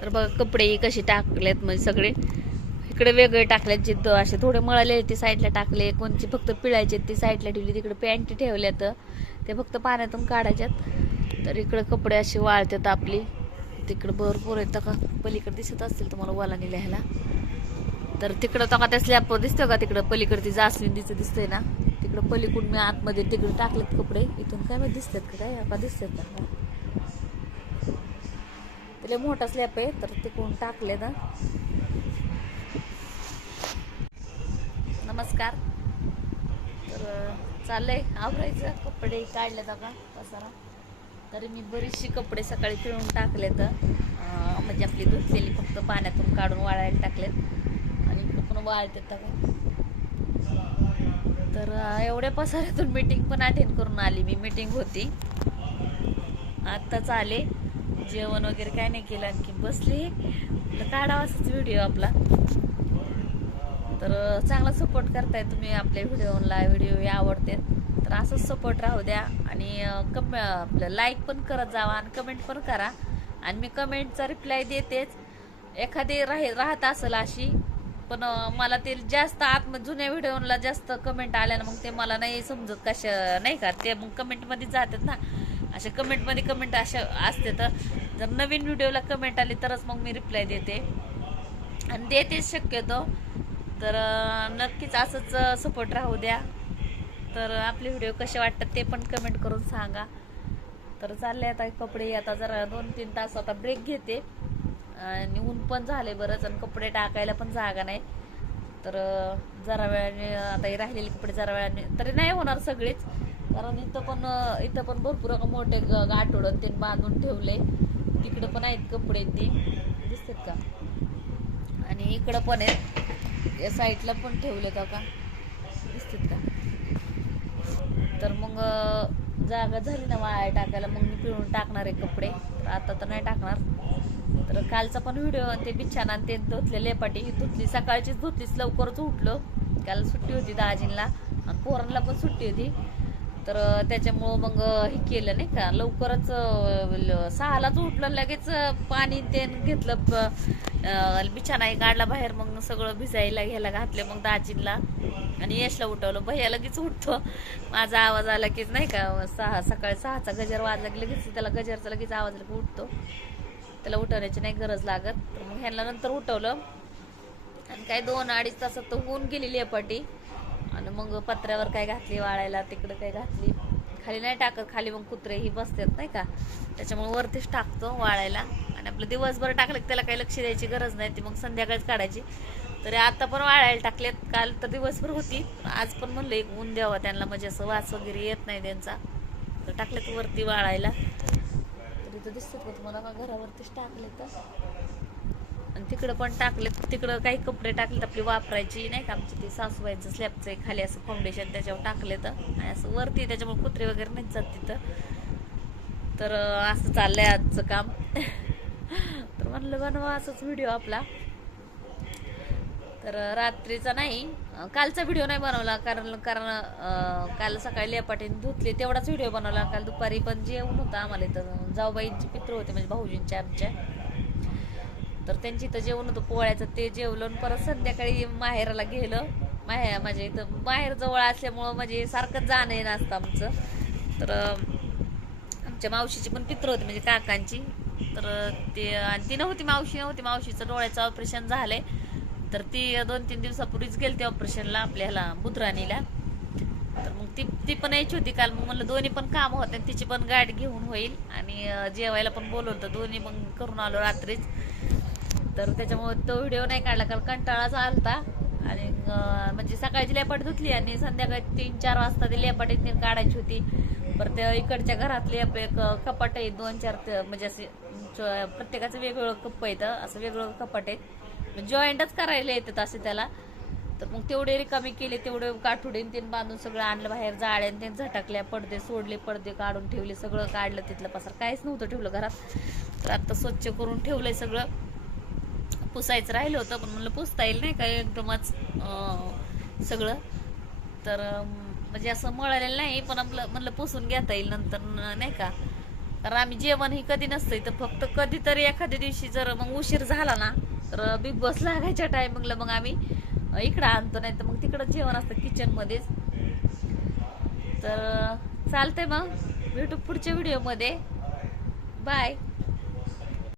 तर बघा कपडे कसे टाकलेत म्हणजे सगळे. इकडे वेगळे टाकलेत जिथं असे थोडे मळाले ते साईडला टाकले. कोणचे फक्त पिळायचे ते साईडला ठेवले. तिकडे पॅन्ट ठेवल्यात. ते फक्त पाण्यातून काढायच्यात. तर इकडे कपडे असे वाळतात आपली. तिकडे भरपूर आहेत. का पलीकडे दिसत असतील तुम्हाला वालाने लिहायला. तर तिकडं तो का त्या स्लॅपवर दिसतो का? तिकडं पलीकडे ती जास्मिंदीचं दिसतंय ना. तिकडं पलीकडून मी आतमध्ये तिकडे टाकलेत कपडे. इथून काय मग दिसतात का काय? का दिसतात का? त्याला मोठा स्लॅप आहे तर तिकडून टाकले ना. नमस्कार. तर चाललंय आवरायचं कपडे काढले का पसारा. तरी मी बरीचशी कपडे सकाळी पिळून टाकले तर म्हणजे आपली धुतलेली फक्त पाण्यातून काढून वाळायला टाकलेत. आणि इकडं पण वाळते का तर एवढ्या पसाऱ्यातून मीटिंग पण अटेंड करून आली मी. मीटिंग होती. आत्ताच आले. जेवण वगैरे काय नाही केलं आणखी बसले. तर काढावा असाच व्हिडिओ आपला. तर चांगला सपोर्ट करताय तुम्ही आपल्या व्हिडिओला व्हिडिओ हे आवडते. तर असंच सपोर्ट राहू द्या आणि कम आपलं लाईक पण करत जावा आणि कमेंट पण करा. आणि मी कमेंटचा रिप्लाय देतेच. एखादी राही राहत असेल अशी पण मला ते जास्त आत जुन्या व्हिडिओला जास्त कमेंट आल्या ना मग ते मला नाही समजत कशा नाही का? ते मग कमेंटमध्ये जातात ना. अशा कमेंटमध्ये कमेंट अशा असते तर जर नवीन व्हिडिओला कमेंट आली तरच मग मी रिप्लाय देते. आणि देतेच शक्यतो. तर नक्कीच असंच सपोर्ट राहू द्या. तर आपले व्हिडिओ कसे वाटतात ते पण कमेंट करून सांगा. तर चालले आता कपडे आता जरा दोन तीन तास आता ब्रेक घेते. आणि ऊन पण झाले बरंच आणि कपडे टाकायला पण जागा नाही. तर जरा वेळाने आता राहिलेले कपडे जरा वेळाने तरी नाही होणार सगळेच. कारण इथं पण इथं पण भरपूर अगं मोठे ग- ते बांधून ठेवले. तिकडं पण आहेत कपडे ते. दिसतात का? आणि इकडं पण आहेत. या साईडला पण ठेवले का दिसतात का? तर मग जागा झाली ना वाया टाकायला. मग मी पिळून टाकणार आहे कपडे. तर आता तर नाही टाकणार. तर कालचा पण व्हिडिओ ते बिच्छाना आणि ते धुतले लेपाटी. ही धुतली सकाळचीच धुतलीच लवकरच उठलो. काल सुट्टी होती दाजींला. आणि पोरांना पण सुट्टी होती. तर त्याच्यामुळं मग हे केलं नाही का? लवकरच सहालाच उठलं लगेच पाणी ते घेतलं प- बिछाना काढला बाहेर मग सगळं भिजायला घ्यायला घातलं मग दाजींला. आणि यशला उठवलं. भैया लगेच उठतो. माझा आवाज आला की नाही का सहा सकाळी सहाचा गजर वाजला की लगेच त्याला गजरचा लगेच आवाज आला की उठतो. त्याला उठवण्याची नाही गरज लागत. तर मग ह्यांना नंतर उठवलं. आणि काय दोन अडीच तासात तर होऊन गेली लेपाटी. आणि मग पत्र्यावर काय घातली वाळायला तिकडे काय घातली. खाली नाही टाकत खाली मग कुत्रे ही बसतात नाही का? त्याच्यामुळे वरतीच टाकतो वाळायला. आणि आपलं दिवसभर टाकलं की त्याला काही लक्ष द्यायची गरज नाही ती मग संध्याकाळीच काढायची. तरी आता पण वाळायला टाकलेत. काल तर दिवसभर होती. आज पण म्हणलं एक ऊन द्यावा त्यांना. म्हणजे असं वास वगैरे येत नाही त्यांचा. तर टाकलेत वरती वाळायला. तरी तर दिसतात का तुम्हाला? का घरावरतीच टाकले तर आणि तिकडं पण टाकलेत तिकडं काही कपडे टाकलेत आपली वापरायची नाही का? आमची ती सासूबाईचं स्लॅबचं आहे खाली असं फाउंडेशन त्याच्यावर टाकले तर. आणि असं वरती त्याच्यामुळे कुत्रे वगैरे नाहीच जात तिथं. तर असं असं चाललंय आजचं काम. तर म्हणलं बनवा असंच व्हिडिओ आपला. तर रात्रीचा नाही कालचा व्हिडिओ नाही बनवला. कारण कारण काल सकाळी लेपाटीने धुतले तेवढाच व्हिडिओ बनवला. काल दुपारी पण जेवण होतं आम्हाला इथं. जाऊबाईंचे पित्र होते म्हणजे भाऊजींचे आमच्या तर त्यांची इथं जेवण होतं पोळ्याचं ते जेवलं. आणि परत संध्याकाळी माहेराला गेलं. माहेर माझ्या म्हणजे इथं माहेर जवळ असल्यामुळं म्हणजे सारखं जाणं येणं असतं आमचं. तर आमच्या मावशीची पण पित्र होती म्हणजे काकांची. तर ते आणि ती नव्हती मावशी नव्हती मावशीचं डोळ्याचं ऑपरेशन झालंय. तर ती दोन तीन दिवसापूर्वीच गेली ऑपरेशनला आपल्याला बुधराणीला. तर मग ती ती पण यायची होती काल. मग म्हणलं दोन्ही पण कामं होते आणि तिची पण गाठ घेऊन होईल. आणि जेवायला पण बोलवलं तर दोन्ही मग करून आलो रात्रीच. तर त्याच्यामुळे तो व्हिडिओ नाही काढला कारण कंटाळाच आलता. आणि म्हणजे सकाळची लेपाट धुतली आणि संध्याकाळी तीन चार वाजता ती लेपाट काढायची होती. परत इकडच्या घरातले आपले एक कपाट आहे दोन चार ते- म्हणजे असे च- प्रत्येकाचं वेगवेगळं कप्प येतं असं वेगवेगळं कपाट आहेत जॉईंटच करायला येतात असे त्याला. तर मग तेवढे रिकामी केले तेवढे काठुडे तीन बांधून सगळं आणलं बाहेर जाळ्यान ते झटकल्या पडदे सोडले पडदे काढून ठेवले सगळं काढलं तिथलं पसार. काहीच नव्हतं ठेवलं घरात. तर आता स्वच्छ करून ठेवलंय सगळं. पुसायचं राहिलं होतं पण म्हणलं पुसता येईल नाही का एकदमच सगळं. तर म्हणजे असं मळलेलं नाही पण आपलं म्हणलं पुसून घेता येईल नंतर नाही का. कारण आम्ही जेवण ही कधी नसतंय तर फक्त कधीतरी एखाद्या दिवशी जर मग उशीर झाला ना तर बिग बॉस लागायच्या टायमिंगला मग आम्ही इकडं आणतो नाही तर मग तिकडं जेवण असतं किचनमध्येच. तर चालतंय मग भेटू पुढच्या व्हिडिओमध्ये. बाय.